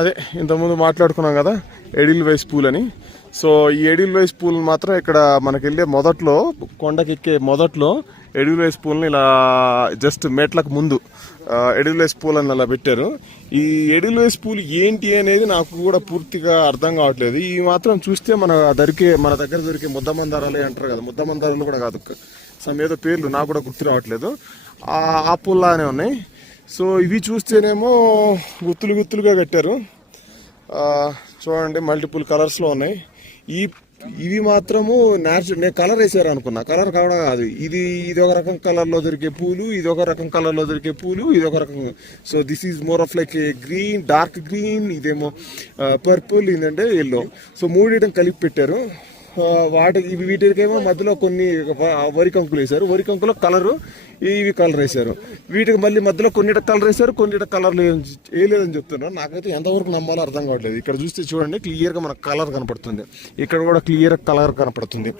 అదే ఇంతకుముందు మాట్లాడుకున్నాం కదా, ఎడిల్ వైస్ పూల్ అని. సో ఈ ఎడిల్ వైస్ పూల్ మాత్రం ఇక్కడ మనకి వెళ్ళే మొదట్లో, కొండకి ఎక్కే మొదట్లో ఎడిల్ వైస్ పూల్ని ఇలా జస్ట్ మెట్లకు ముందు ఎడిల్ వైస్ పూల్ అని అలా పెట్టారు. ఈ ఎడిల్ వైస్ పూల్ ఏంటి అనేది నాకు కూడా పూర్తిగా అర్థం కావట్లేదు. ఈ మాత్రం చూస్తే మన దగ్గర దొరికే ముద్దమందారాలే అంటారు కదా, ముద్దమందారాలు కూడా కాదు, సమ్ ఏదో పేర్లు నాకు కూడా గుర్తు రావట్లేదు, ఆ పూల్లానే ఉన్నాయి. సో ఇవి చూస్తేనేమో గుత్తులుగా కట్టారు. చూడండి, మల్టిపుల్ కలర్స్లో ఉన్నాయి. ఇవి మాత్రము నేను కలర్ వేసారు అనుకున్నా, కలర్ కావడం కాదు. ఇది ఒక రకం కలర్లో దొరికే పూలు, ఇది ఒక రకం కలర్లో దొరికే పూలు, ఇది ఒక రకం. So this is more of like green, dark green, ఇదేమో పర్పుల్, ఇదంటే ఎల్లో. సో మూడింటిని కలిపి పెట్టారు. వీటికేమో మధ్యలో కొన్ని వరి కంకులు వేశారు, వరి కంకులో కలరు, ఇవి కలర్ వేశారు. వీటికి మళ్ళీ మధ్యలో కొన్నిటి కలర్ వేశారు, కొన్నిటి కలర్ వేయలేదని చెప్తున్నారు. నాకైతే ఎంతవరకు నమ్మాలో అర్థం కావట్లేదు. ఇక్కడ చూస్తే చూడండి, క్లియర్గా మనకు కలర్ కనపడుతుంది, ఇక్కడ కూడా క్లియర్ కలర్ కనపడుతుంది.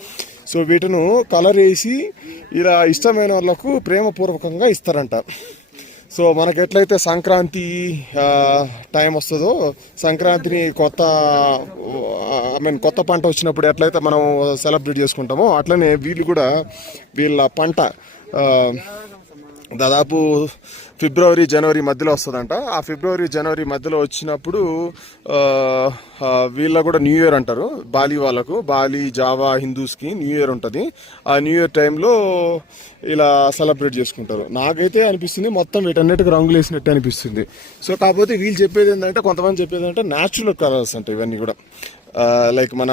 సో వీటిను కలర్ వేసి ఇలా ఇష్టమైన వాళ్ళకు ప్రేమపూర్వకంగా ఇస్తారంట. సో మనకి ఎట్లయితే సంక్రాంతి టైం వస్తుందో, సంక్రాంతిని కొత్త పంట వచ్చినప్పుడు ఎట్లయితే మనం సెలబ్రేట్ చేసుకుంటామో, అట్లనే వీళ్ళు కూడా వీళ్ళ పంట దాదాపు ఫిబ్రవరి జనవరి మధ్యలో వస్తుందంట. ఆ ఫిబ్రవరి జనవరి మధ్యలో వచ్చినప్పుడు వీళ్ళ కూడా న్యూ ఇయర్ అంటారు. బాలి జావా హిందూస్కి న్యూ ఇయర్ ఉంటుంది. ఆ న్యూ ఇయర్ టైంలో ఇలా సెలబ్రేట్ చేసుకుంటారు. నాకైతే అనిపిస్తుంది మొత్తం వీటన్నిటికి రంగులు వేసినట్టు అనిపిస్తుంది. సో కాకపోతే వీళ్ళు చెప్పేది ఏంటంటే, కొంతమంది చెప్పేది ఏంటంటే న్యాచురల్ కలర్స్ అంటే ఇవన్నీ కూడా లైక్ మన